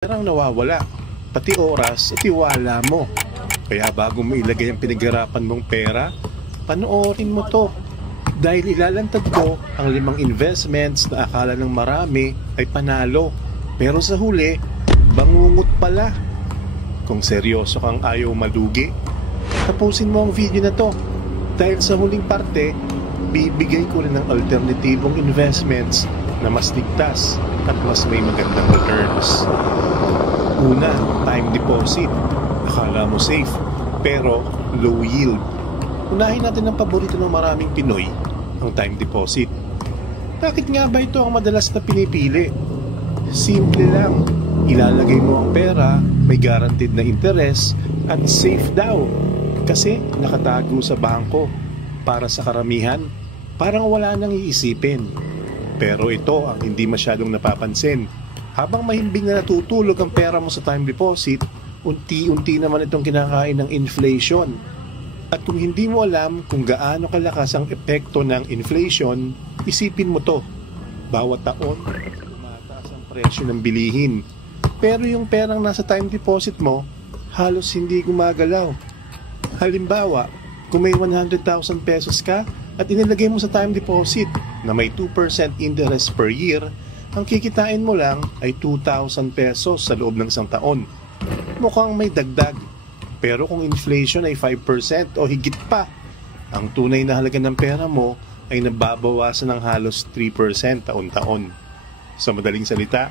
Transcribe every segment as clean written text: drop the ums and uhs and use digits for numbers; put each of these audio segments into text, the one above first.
Perang nawawala, pati oras at tiwala mo. Kaya bago mo ilagay ang pinaghirapan mong pera, panoorin mo to. Dahil ilalantad ko ang 5 investments na akala ng marami ay panalo. Pero sa huli, bangungot pala. Kung seryoso kang ayaw malugi, tapusin mo ang video na to. Dahil sa huling parte, bibigay ko rin ng alternatibong investments na mas ligtas at mas may magandang returns. Una, time deposit. Akala mo safe, pero low yield. Unahin natin ang paborito ng maraming Pinoy, ang time deposit. Bakit nga ba ito ang madalas na pinipili? Simple lang, ilalagay mo ang pera, may guaranteed na interest at safe daw. Kasi nakatago sa bangko. Para sa karamihan, parang wala nang iisipin. Pero ito ang hindi masyadong napapansin. Habang mahimbing na natutulog ang pera mo sa time deposit, unti-unti naman itong kinakain ng inflation. At kung hindi mo alam kung gaano kalakas ang epekto ng inflation, isipin mo to. Bawat taon, tumataas ang presyo ng bilihin. Pero yung perang nasa time deposit mo, halos hindi gumagalaw. Halimbawa, kung may 100,000 pesos ka at inilagay mo sa time deposit na may 2% interest per year, ang kikitain mo lang ay 2,000 pesos sa loob ng isang taon. Mukhang may dagdag. Pero kung inflation ay 5% o higit pa, ang tunay na halaga ng pera mo ay nababawasan ng halos 3% taon-taon. Sa madaling salita,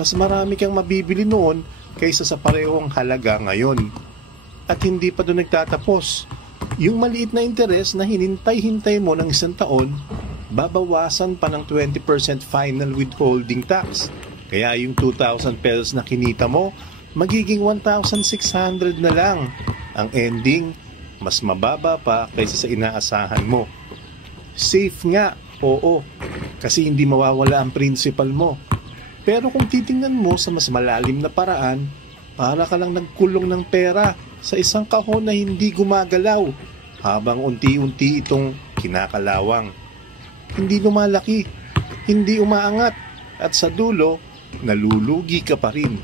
mas marami kang mabibili noon kaysa sa parehong halaga ngayon. At hindi pa doon nagtatapos. Yung maliit na interes na hinintay-hintay mo ng isang taon, babawasan pa ng 20% final withholding tax. Kaya yung 2,000 pesos na kinita mo, magiging 1,600 na lang. Ang ending, mas mababa pa kaysa sa inaasahan mo. Safe nga, oo, kasi hindi mawawala ang principal mo. Pero kung titingnan mo sa mas malalim na paraan, para ka lang nagkulong ng pera sa isang kahon na hindi gumagalaw habang unti-unti itong kinakalawang. Hindi lumalaki, hindi umaangat, at sa dulo, nalulugi ka pa rin.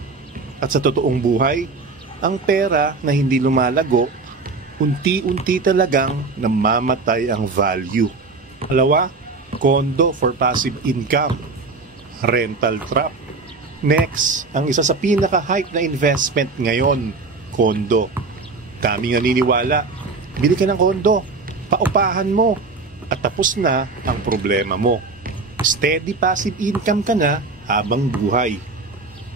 At sa totoong buhay, ang pera na hindi lumalago, unti-unti talagang namamatay ang value. Alawa, condo for passive income, rental trap. Next, ang isa sa pinaka-hype na investment ngayon, condo. Daming naniniwala, bili ka ng condo, paupahan mo, at tapos na ang problema mo. Steady passive income ka na habang buhay.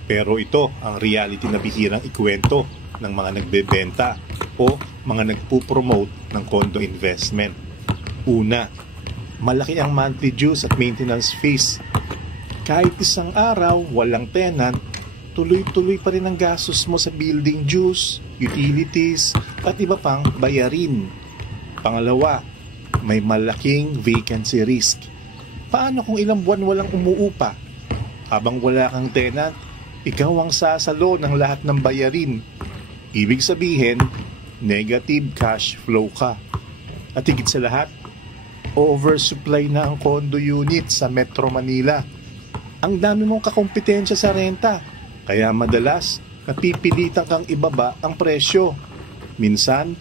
Pero ito ang reality na bihirang ikwento ng mga nagbebenta o mga nagpupromote ng condo investment. Una, malaki ang monthly dues at maintenance fees. Kahit isang araw, walang tenant, tuloy-tuloy pa rin ang gastos mo sa building dues, utilities, at iba pang bayarin. Pangalawa, may malaking vacancy risk. Paano kung ilang buwan walang umuupa? Habang wala kang tenant, ikaw ang sasalo ng lahat ng bayarin. Ibig sabihin, negative cash flow ka. At higit sa lahat, oversupply na ang condo unit sa Metro Manila. Ang dami mong kakompetensya sa renta, kaya madalas napipilitan kang ibaba ang presyo. Minsan,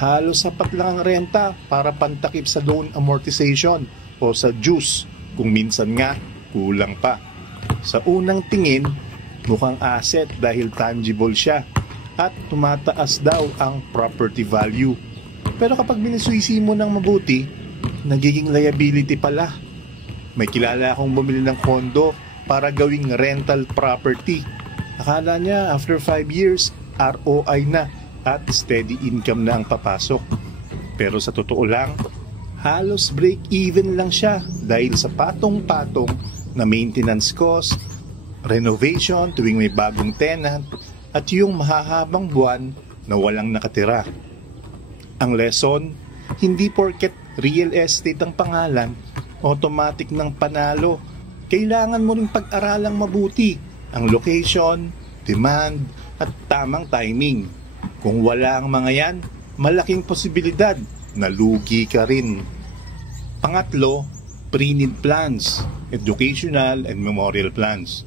halos sapat lang ang renta para pantakip sa loan amortization o sa dues, kung minsan nga kulang pa. Sa unang tingin, mukhang asset dahil tangible siya at tumataas daw ang property value. Pero kapag binisuisi mo ng mabuti, nagiging liability pala. May kilala akong bumili ng condo para gawing rental property. Akala niya after 5 years, ROI na at steady income na ang papasok. Pero sa totoo lang, halos break-even lang siya dahil sa patong-patong na maintenance cost, renovation tuwing may bagong tenant, at yung mahahabang buwan na walang nakatira. Ang lesson, hindi porket real estate ang pangalan, automatic ng panalo. Kailangan mo ring pag-aralang mabuti ang location, demand, at tamang timing. Kung wala ang mga yan, malaking posibilidad na lugi ka rin. Pangatlo, pre-need plans, educational and memorial plans.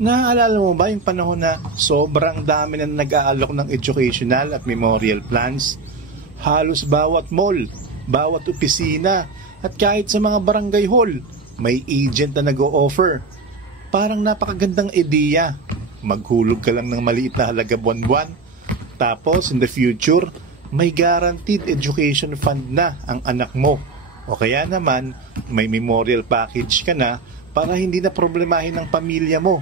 Naaalala mo ba yung panahon na sobrang dami na nag-aalok ng educational at memorial plans? Halos bawat mall, bawat opisina, at kahit sa mga barangay hall, may agent na nag-o-offer. Parang napakagandang ideya. Maghulog ka lang ng maliit na halaga buwan-buwan, tapos in the future, may guaranteed education fund na ang anak mo. O kaya naman, may memorial package ka na para hindi na problemahin ng pamilya mo.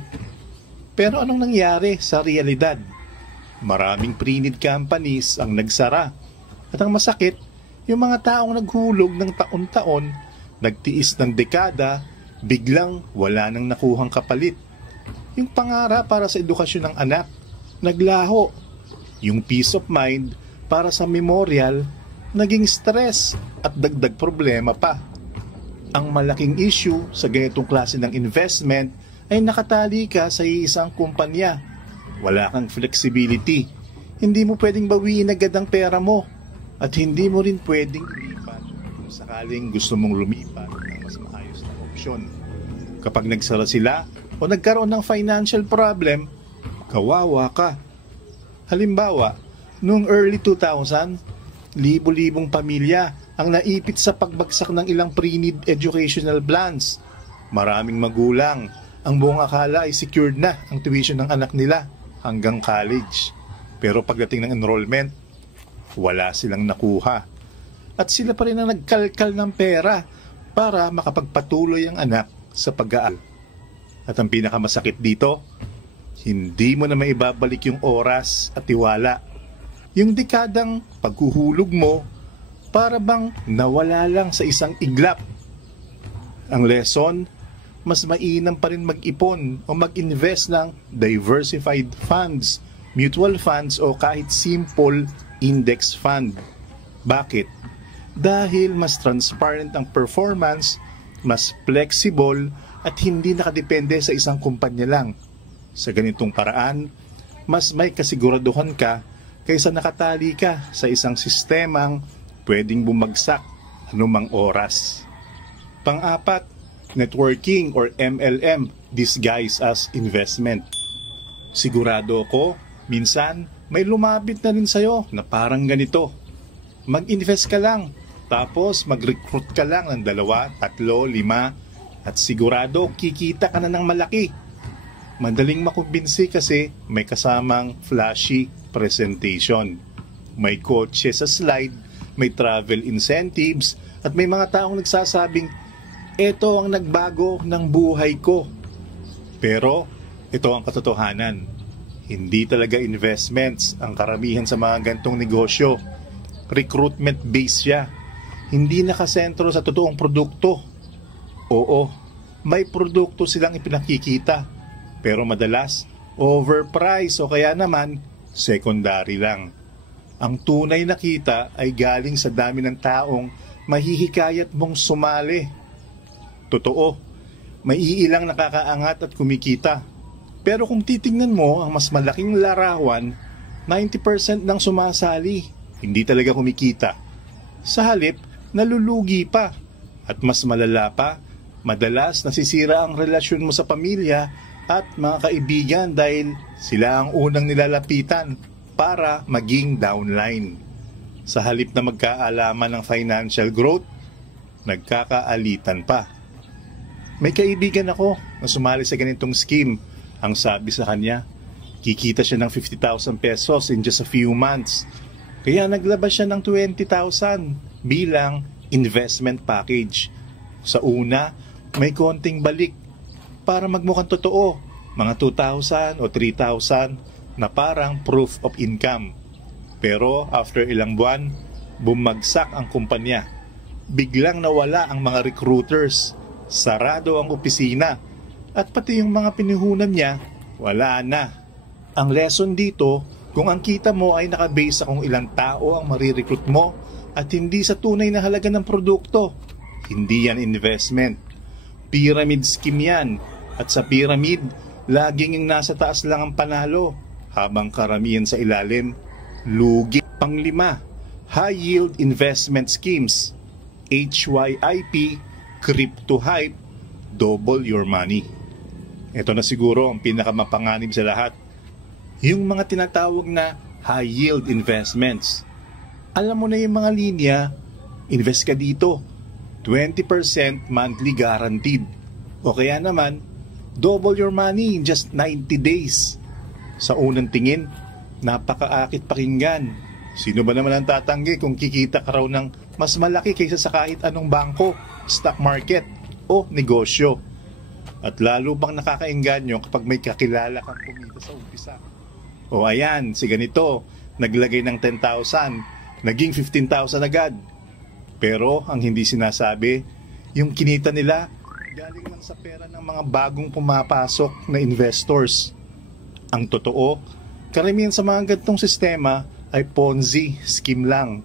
Pero anong nangyari sa realidad? Maraming pre-need companies ang nagsara. At ang masakit, yung mga taong naghulog ng taon-taon, nagtiis ng dekada, biglang wala nang nakuhang kapalit. Yung pangarap para sa edukasyon ng anak, naglaho. Yung peace of mind para sa memorial, naging stress at dagdag problema pa. Ang malaking issue sa ganitong klase ng investment ay nakatali ka sa isang kumpanya. Wala kang flexibility. Hindi mo pwedeng bawiin agad ang pera mo. At hindi mo rin pwedeng lumipat kung sakaling gusto mong lumipat ng mas maayos na opsyon. Kapag nagsara sila o nagkaroon ng financial problem, kawawa ka. Halimbawa, noong early 2000, libo-libong pamilya ang naipit sa pagbagsak ng ilang pre-need educational plans. Maraming magulang ang buong akala ay secured na ang tuition ng anak nila hanggang college. Pero pagdating ng enrollment, wala silang nakuha. At sila pa rin ang nagkalkal ng pera para makapagpatuloy ang anak sa pag-aaral. At ang pinakamasakit dito, hindi mo na maibabalik yung oras at tiwala. Yung dekadang paghuhulog mo, para bang nawala lang sa isang iglap. Ang lesson, mas mainam pa rin mag-ipon o mag-invest ng diversified funds, mutual funds o kahit simple index fund. Bakit? Dahil mas transparent ang performance, mas flexible at hindi nakadepende sa isang kumpanya lang. Sa ganitong paraan, mas may kasiguraduhan ka kaysa nakatali ka sa isang sistemang pwedeng bumagsak anumang oras. Pang-apat, networking or MLM disguised as investment. Sigurado ko, minsan may lumapit na rin sa'yo na parang ganito. Mag-invest ka lang, tapos mag-recruit ka lang ng 2, 3, 5 at sigurado kikita ka na ng malaki. Madaling makumbinsi kasi may kasamang flashy presentation. May kotse sa slide, may travel incentives at may mga taong nagsasabing ito ang nagbago ng buhay ko. Pero, ito ang katotohanan. Hindi talaga investments ang karamihan sa mga gantong negosyo. Recruitment-based siya. Hindi nakasentro sa totoong produkto. Oo, may produkto silang ipinakikita. Pero madalas, overpriced o kaya naman, secondary lang. Ang tunay na kita ay galing sa dami ng taong mahihikayat mong sumali. Totoo, may iilang nakakaangat at kumikita. Pero kung titingnan mo ang mas malaking larawan, 90% ng sumasali, hindi talaga kumikita. Sa halip, nalulugi pa. At mas malala pa, madalas nasisira ang relasyon mo sa pamilya at mga kaibigan dahil sila ang unang nilalapitan para maging downline. Sa halip na magkaalaman ng financial growth, nagkakaalitan pa. May kaibigan ako na sumali sa ganitong scheme. Ang sabi sa kanya, kikita siya ng 50,000 pesos in just a few months. Kaya naglabas siya ng 20,000 bilang investment package. Sa una, may konting balik para magmukhang totoo, mga 2,000 o 3,000 na parang proof of income. Pero after ilang buwan, bumagsak ang kumpanya. Biglang nawala ang mga recruiters. Sarado ang opisina at pati yung mga pinuhunan niya, wala na. Ang lesson dito, kung ang kita mo ay nakabase sa kung ilang tao ang marirecruit mo at hindi sa tunay na halaga ng produkto, hindi yan investment. Pyramid scheme yan at sa pyramid, laging yung nasa taas lang ang panalo habang karamihan sa ilalim, lugi. Panglima, high yield investment schemes, HYIP, crypto hype, double your money. Ito na siguro ang pinakamapanganib sa lahat. Yung mga tinatawag na high yield investments. Alam mo na yung mga linya, invest ka dito. 20% monthly guaranteed. O kaya naman, double your money in just 90 days. Sa unang tingin, napakaakit pakinggan. Sino ba naman ang tatanggi kung kikita ka raw ng mas malaki kaysa sa kahit anong bangko, stock market o negosyo? At lalo bang nakakaengganyo kapag may kakilala kang kumita sa umpisa. O ayan, si ganito, naglagay ng 10,000, naging 15,000 agad. Pero ang hindi sinasabi, yung kinita nila galing lang sa pera ng mga bagong pumapasok na investors. Ang totoo, karamihan sa mga ganitong sistema ay Ponzi scheme lang.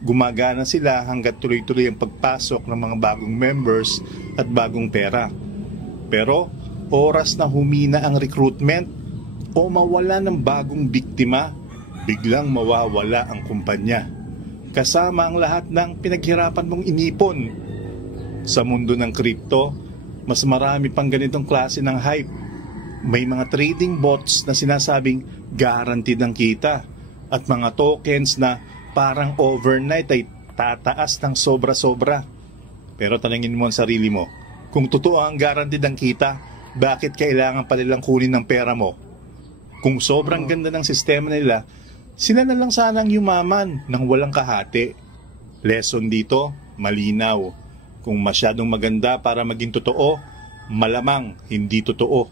Gumagana sila hanggat tuloy-tuloy ang pagpasok ng mga bagong members at bagong pera. Pero oras na humina ang recruitment o mawala ng bagong biktima, biglang mawawala ang kumpanya. Kasama ang lahat ng pinaghirapan mong inipon. Sa mundo ng crypto, mas marami pang ganitong klase ng hype. May mga trading bots na sinasabing guaranteed ang kita at mga tokens na parang overnight ay tataas ng sobra-sobra. Pero tanungin mo ang sarili mo, kung totoo ang guaranteed ang kita, bakit kailangan pa nilang kunin ng pera mo? Kung sobrang ganda ng sistema nila, sila na lang sanang yumaman ng walang kahati. Lesson dito, malinaw. Kung masyadong maganda para maging totoo, malamang hindi totoo.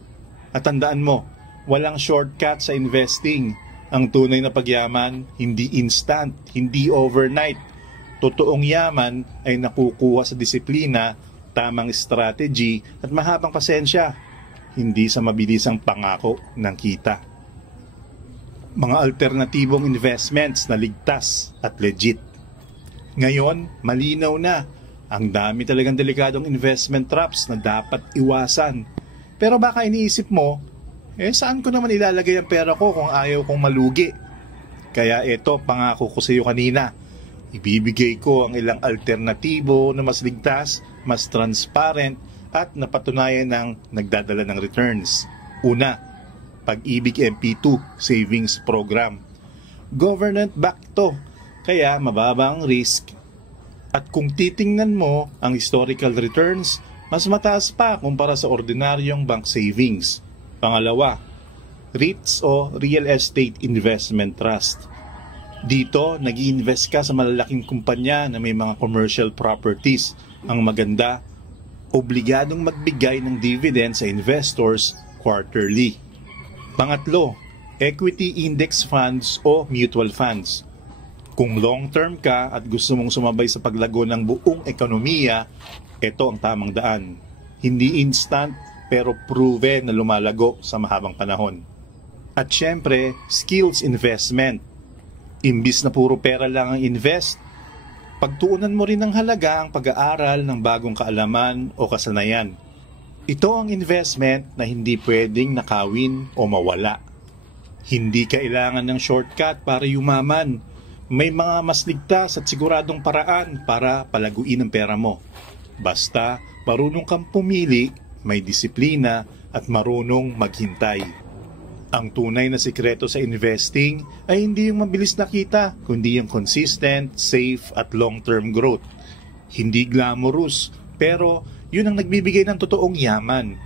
At tandaan mo, walang shortcut sa investing. Ang tunay na pagyaman, hindi instant, hindi overnight. Totoong yaman ay nakukuha sa disiplina, tamang strategy at mahabang pasensya, hindi sa mabilisang pangako ng kita. Mga alternatibong investments na ligtas at legit. Ngayon, malinaw na, ang dami talagang delikadong investment traps na dapat iwasan. Pero baka iniisip mo, saan ko naman ilalagay ang pera ko kung ayaw kong malugi? Kaya ito, pangako ko sa iyo kanina, ibibigay ko ang ilang alternatibo na mas ligtas, mas transparent at napatunayan ng nagdadala ng returns. Una, Pag-ibig MP2 Savings Program. Government-backed to, kaya mababa ang risk. At kung titingnan mo ang historical returns, mas mataas pa kumpara sa ordinaryong bank savings. Pangalawa, REITs o Real Estate Investment Trust. Dito, nag-i-invest ka sa malalaking kumpanya na may mga commercial properties. Ang maganda, obligadong magbigay ng dividend sa investors quarterly. Pangatlo, equity index funds o mutual funds. Kung long-term ka at gusto mong sumabay sa paglago ng buong ekonomiya, ito ang tamang daan. Hindi instant pero proven na lumalago sa mahabang panahon. At syempre, skills investment. Imbis na puro pera lang ang invest, pagtuunan mo rin ng halaga ang pag-aaral ng bagong kaalaman o kasanayan. Ito ang investment na hindi pwedeng nakawin o mawala. Hindi kailangan ng shortcut para yumaman. May mga mas ligtas at siguradong paraan para palaguin ang pera mo. Basta marunong kang pumili, may disiplina at marunong maghintay. Ang tunay na sikreto sa investing ay hindi yung mabilis na kita, kundi yung consistent, safe at long-term growth. Hindi glamorous, pero yun ang nagbibigay ng totoong yaman.